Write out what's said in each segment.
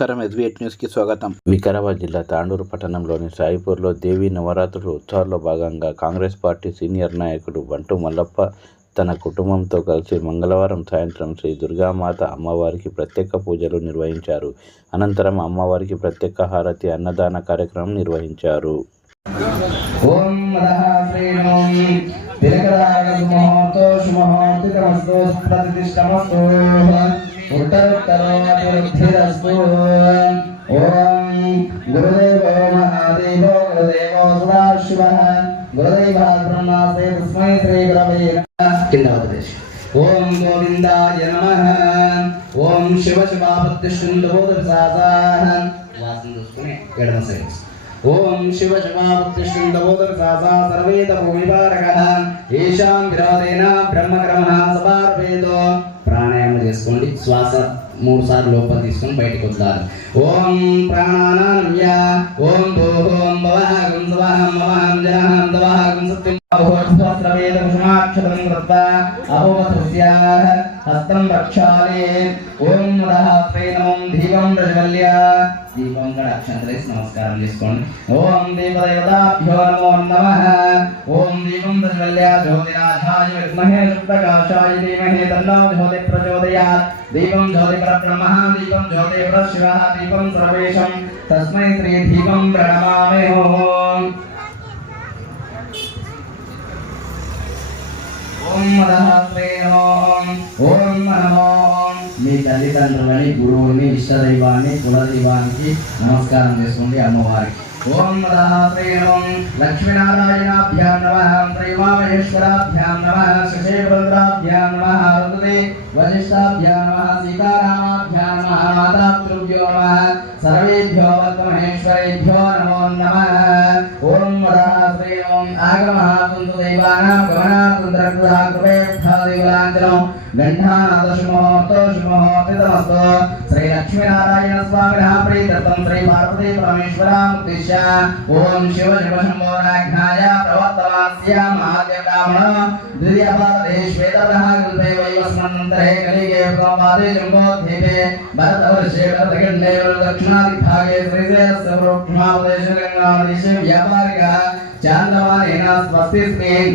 నమస్కారం. ఎస్బీఎట్ న్యూస్కి స్వాగతం. వికారాబాద్ జిల్లా తాండూరు పట్టణంలోని సాయిపూర్లో దేవి నవరాత్రుల ఉత్సవాల్లో భాగంగా కాంగ్రెస్ పార్టీ సీనియర్ నాయకుడు బంటు మల్లప్ప తన కుటుంబంతో కలిసి మంగళవారం సాయంత్రం శ్రీ దుర్గామాత అమ్మవారికి ప్రత్యేక పూజలు నిర్వహించారు. అనంతరం అమ్మవారికి ప్రత్యేక హారతి అన్నదాన కార్యక్రమం నిర్వహించారు. ఓం శ్రీరం తిలకరాగముహూర్తో శుభముహూర్తికమస్తు ప్రతిష్టమస్తు ఉత్తరోత్తరోభివృద్ధిరస్తు ఓం గురుదేవో మహాదేవో గురుదేవో సదాశివః గురుదేవः బ్రహ్మాసే తస్మై శ్రీ గురవే నమః కింద వదిలేసి ఓం గోవిందాయ నమః ఓం శివ శివాపత్తిష్ఠుండబోధసాసాః వాసన చూసుకుని ఎడమ శ్వాస మూడు సార్లు లోపల తీసుకొని బయటకు వదలాలి. ఓం ప్రాణానామ్య ఓం భూహోం భవహం స్వహం మవహం జనహం తవహం సత్యం. అభోత్స్వేద కుసుమాక్షరం కృత్వా అభోవస్యాః హస్తం రక్షాలే ఓం మదః శ్రీనం దీపం ప్రజ్వల్య దీపం కూడా అక్షంతరేసి నమస్కారం చేసుకోండి ఓం దీపదేవతాభ్యో నమో నమః ఓం దీపం ప్రజ్వల్య జ్యోతిరాధాయ విద్మహే సుప్రకాశాయ ధీమహి తన్నో జ్యోతి ప్రచోదయాత్ దీపం జ్యోతి పరబ్రహ్మః దీపం జ్యోతి పరశివः దీపం సర్వేషం తస్మై శ్రీ దీపం ప్రణమామి ఓం ఓం మదః శ్రీరాం ఓం నమో. మీ తల్లిదండ్రులని గురువుని ఇష్టదైవాన్ని కులదైవానికి నమస్కారం చేసుకోండి అమ్మవారికి. ఓం మదః లక్ష్మీనారాయణాభ్యాం నమః. శ్రీమామహేశ్వరాభ్యాం నమః. శశేభద్రాభ్యాం నమః. ఋతుదే వశిష్టాభ్యాం నమః. సీతారామాభ్యాం నమః. మాతాతృభ్యో నమః. సర్వేభ్యో వర్తమహేశ్వరేభ్యో నమో ఓం దైవానాం गण्ठानादशुमोत्तशुमोत्तिदमस्त श्रीलक्ष्मीनारायणस्वामिनः प्रीतत्तं श्रीपार्वतीपरमेश्वरामुद्दिश्य ॐ शिव शिवशम्भोराघ्नाय प्रवर्तमास्यामाद्यकामण द्वितीयपादे श्वेतग्रहाग्रन्थे वैवस्मन्तरे कलिगे प्रमादे जम्बोद्दीपे भरतवर्षे भरतखण्डे दक्षिणादिभागे श्रीश्रेयस्य प्रोक्षमापदेशगङ्गामदेशे व्यापारिकः चान्दमानेन स्वस्ति स्त्रीन्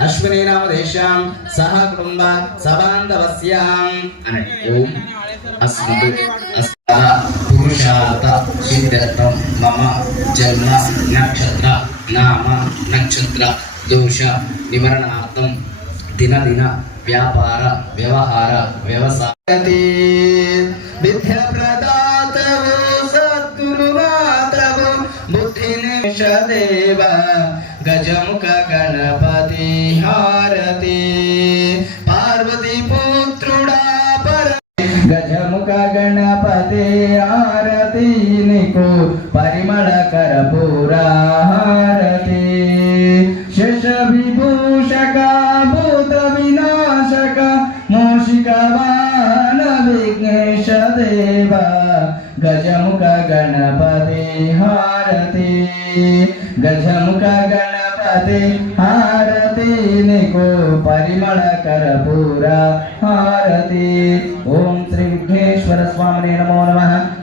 మల్లప్ప నామదేశ తద్ధర్మ పత్ని లక్ష్మీ నామదేశాం మహేష్ నామదేశాం శిరీష నామదేశాం అనుష నామదేశాం అశ్విని నామదేశాం సహ కుటుంబ సబాంధవస్యాం అని ఓం అస్మతు అస్మా పురుషార్థ సిద్ధార్థం మమ జన్మ నక్షత్ర నామ నక్షత్ర దోష నివారణార్థం దినదిన వ్యాపార వ్యవహార వ్యవసాయ విద్య ప్రదాతవు సద్గురునాథవు బుద్ధినిషదేవ गजमुख गणपति हारति पार्वती पुत्रुड़ा पर गजमुख गणपति हारति निको परिमल करपुरा हारति शेष विभूषक भूत विनाशक मूषिक वान विघ्नेश देवा गजमुख गणपति हरति गजमुख गण హారతి హారతి నీకు పరిమళ కరపూర హారతి ఓం శ్రీ విఘ్నేశ్వర స్వామిని నమో నమ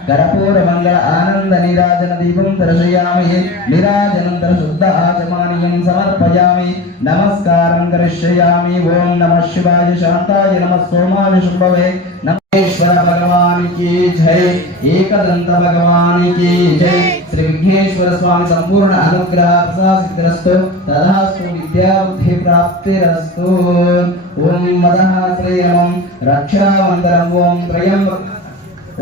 కరపూర మంగళ ఆనంద నిరాజన దీపం దర్శయామి నిరాజనంతర శుద్ధ ఆచమానీయం సమర్పయామి నమస్కారం కరిష్యామి ఓం నమ శివాయ శాంతాయ నమ సోమాయ శుభవే నమేశ్వర భగవానికి జై ఏకదంత భగవానికి జై విఘ్నేశ్వర స్వామి సంపూర్ణ అనుగ్రహ ప్రసాదిరస్తు తదాస్తు విద్యాబుద్ధి ప్రాప్తిరస్తు ఓం మదహాశ్రయమం రక్షావంతరం ఓం త్రయంబ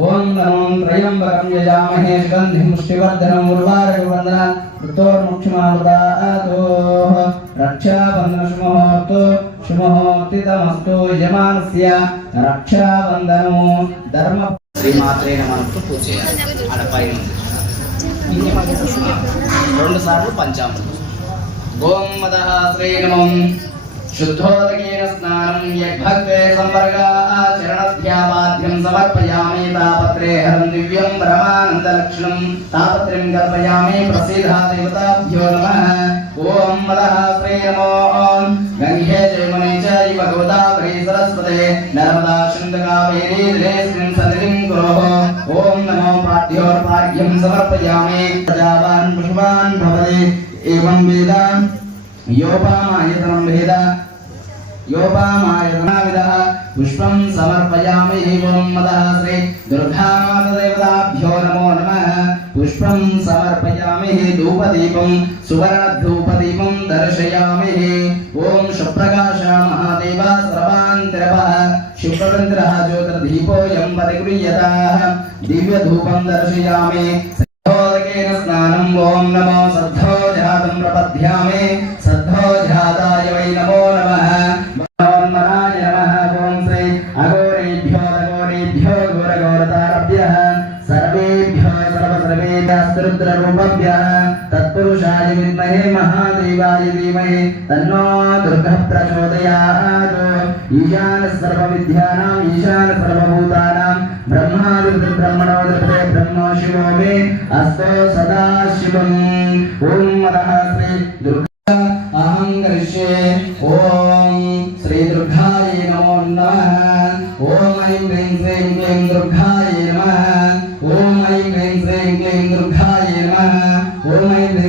ఓం నమో త్రయంబకం యజామహే సుగంధి ముష్టివర్ధనం ఉర్వారగవందన ఋతోర్ముక్షమాదాతో రక్షాబంధన శుమహోర్తో శుమహోతితమస్తు యజమానస్య రక్షాబంధనము ధర్మ శ్రీమాత్రే నమంతు పూజ అడపై రెండు సార్లు పంచామృతం ఓం మదః శ్రీనమం శుద్ధోదకేన స్నానం యద్భక్తే సంవర్గాచరణధ్యాపాద్యం సమర్పయామి తాపత్రే హరం దివ్యం బ్రహ్మానందలక్షణం తాపత్రం కల్పయామి ప్రసీదా దేవతాభ్యో నమః ఓం మదః శ్రీనమో గంగే జయమునే చైవ గోదావరి సరస్వతే నర్మదా సింధు కావేరీ దినేస్మిన్ సన్నిధిం కురోః ఓం నమో अर्घ्यं समर्पयामि प्रजावान् पशुवान् भवति एवं वेद योपामायतनं वेद योपामायतनाविदः पुष्पं समर्पयामि एवं मदः श्री दुर्गामातदेवताभ्यो नमो नमः पुष्पं समर्पयामि धूपदीपं सुवर्णधूपदीपं दर्शयामि స్వతంత్ర జ్యోతిర్ దీపోయం పరిగృహ్యత దివ్య ధూపం దర్శయామి సద్ధోదకేన స్నానం ఓం నమో సద్ధో జాతం ప్రపద్యామి సద్ధో జాతాయ వై నమో महादेवाय धीमहि तन्नो दुर्गः प्रचोदयात्। ईशान सर्वविद्यानाम्, ईशान सर्वभूतानां ब्रह्मादिब्रह्मणो दृते ब्रह्मो शिवो मे, अस्तु सदा शिवम्। ॐ मदः श्री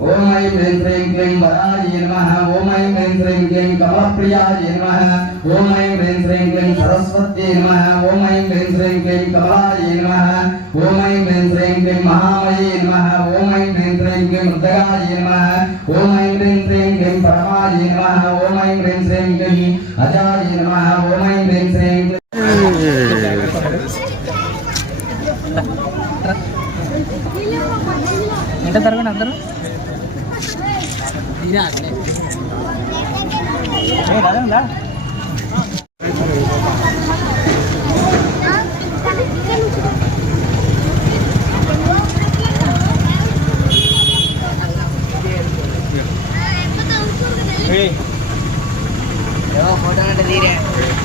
ఓం ఐం హ్రీం హ్రీం క్లీం వరాయ నమః ఓం ఐం హ్రీం హ్రీం క్లీం కమలప్రియాయ నమః ఓం ఐం హ్రీం హ్రీం క్లీం సరస్వత్యై నమః ఓం ఐం హ్రీం హ్రీం క్లీం కమలాయ నమః ఓం ఐం హ్రీం క్లీం ఓం ఐం హ్రీం క్లీం ఓం ఐం హ్రీం క్లీం పరమాయ ఓం ఐం హ్రీం క్లీం అజాయ ఓం ఐం హ్రీం ఎంత తరగండి అందరూ? Hey. Yo, photo na dali rin.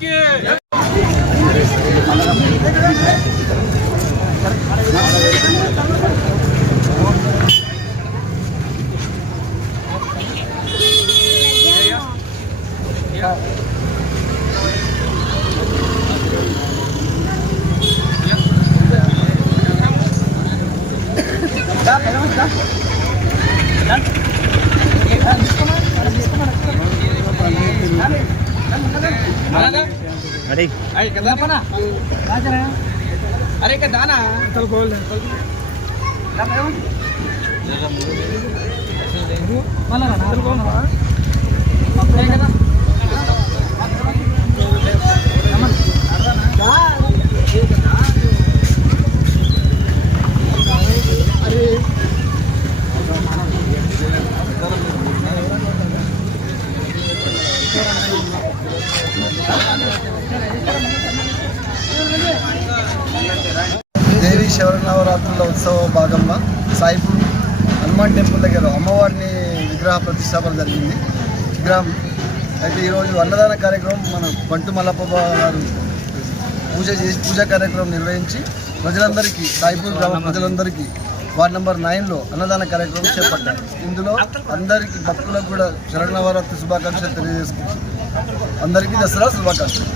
함께 Yeah. అరే కదా. దానా దేవి శివనవరాత్రుల ఉత్సవ భాగంగా సాయిపూర్ హనుమాన్ టెంపుల్ దగ్గర అమ్మవారిని విగ్రహ ప్రతిష్టాపన జరిగింది. విగ్రహం అయితే ఈరోజు అన్నదాన కార్యక్రమం మన బంటు మల్లప్ప గారు పూజ చేసి పూజా కార్యక్రమం నిర్వహించి ప్రజలందరికీ సాయిపూర్ గ్రామ ప్రజలందరికీ వార్డ్ నెంబర్ నైన్లో అన్నదాన కార్యక్రమం చేపట్టారు ఇందులో అందరికీ భక్తులకు కూడా శరణవరాత్రి శుభాకాంక్షలు తెలియజేసుకుంటున్నాం. అందరికీ దసరా శుభాకాంక్షలు.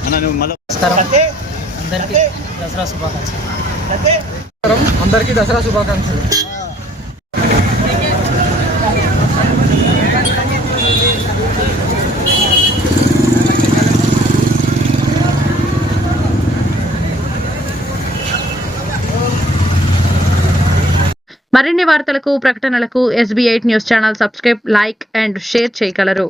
అందరికీ దసరా శుభాకాంక్షలు. అందరికీ దసరా శుభాకాంక్షలు. మరిన్ని వార్తలకు ప్రకటనలకు SB eight news channel subscribe like and share చేయగలరు.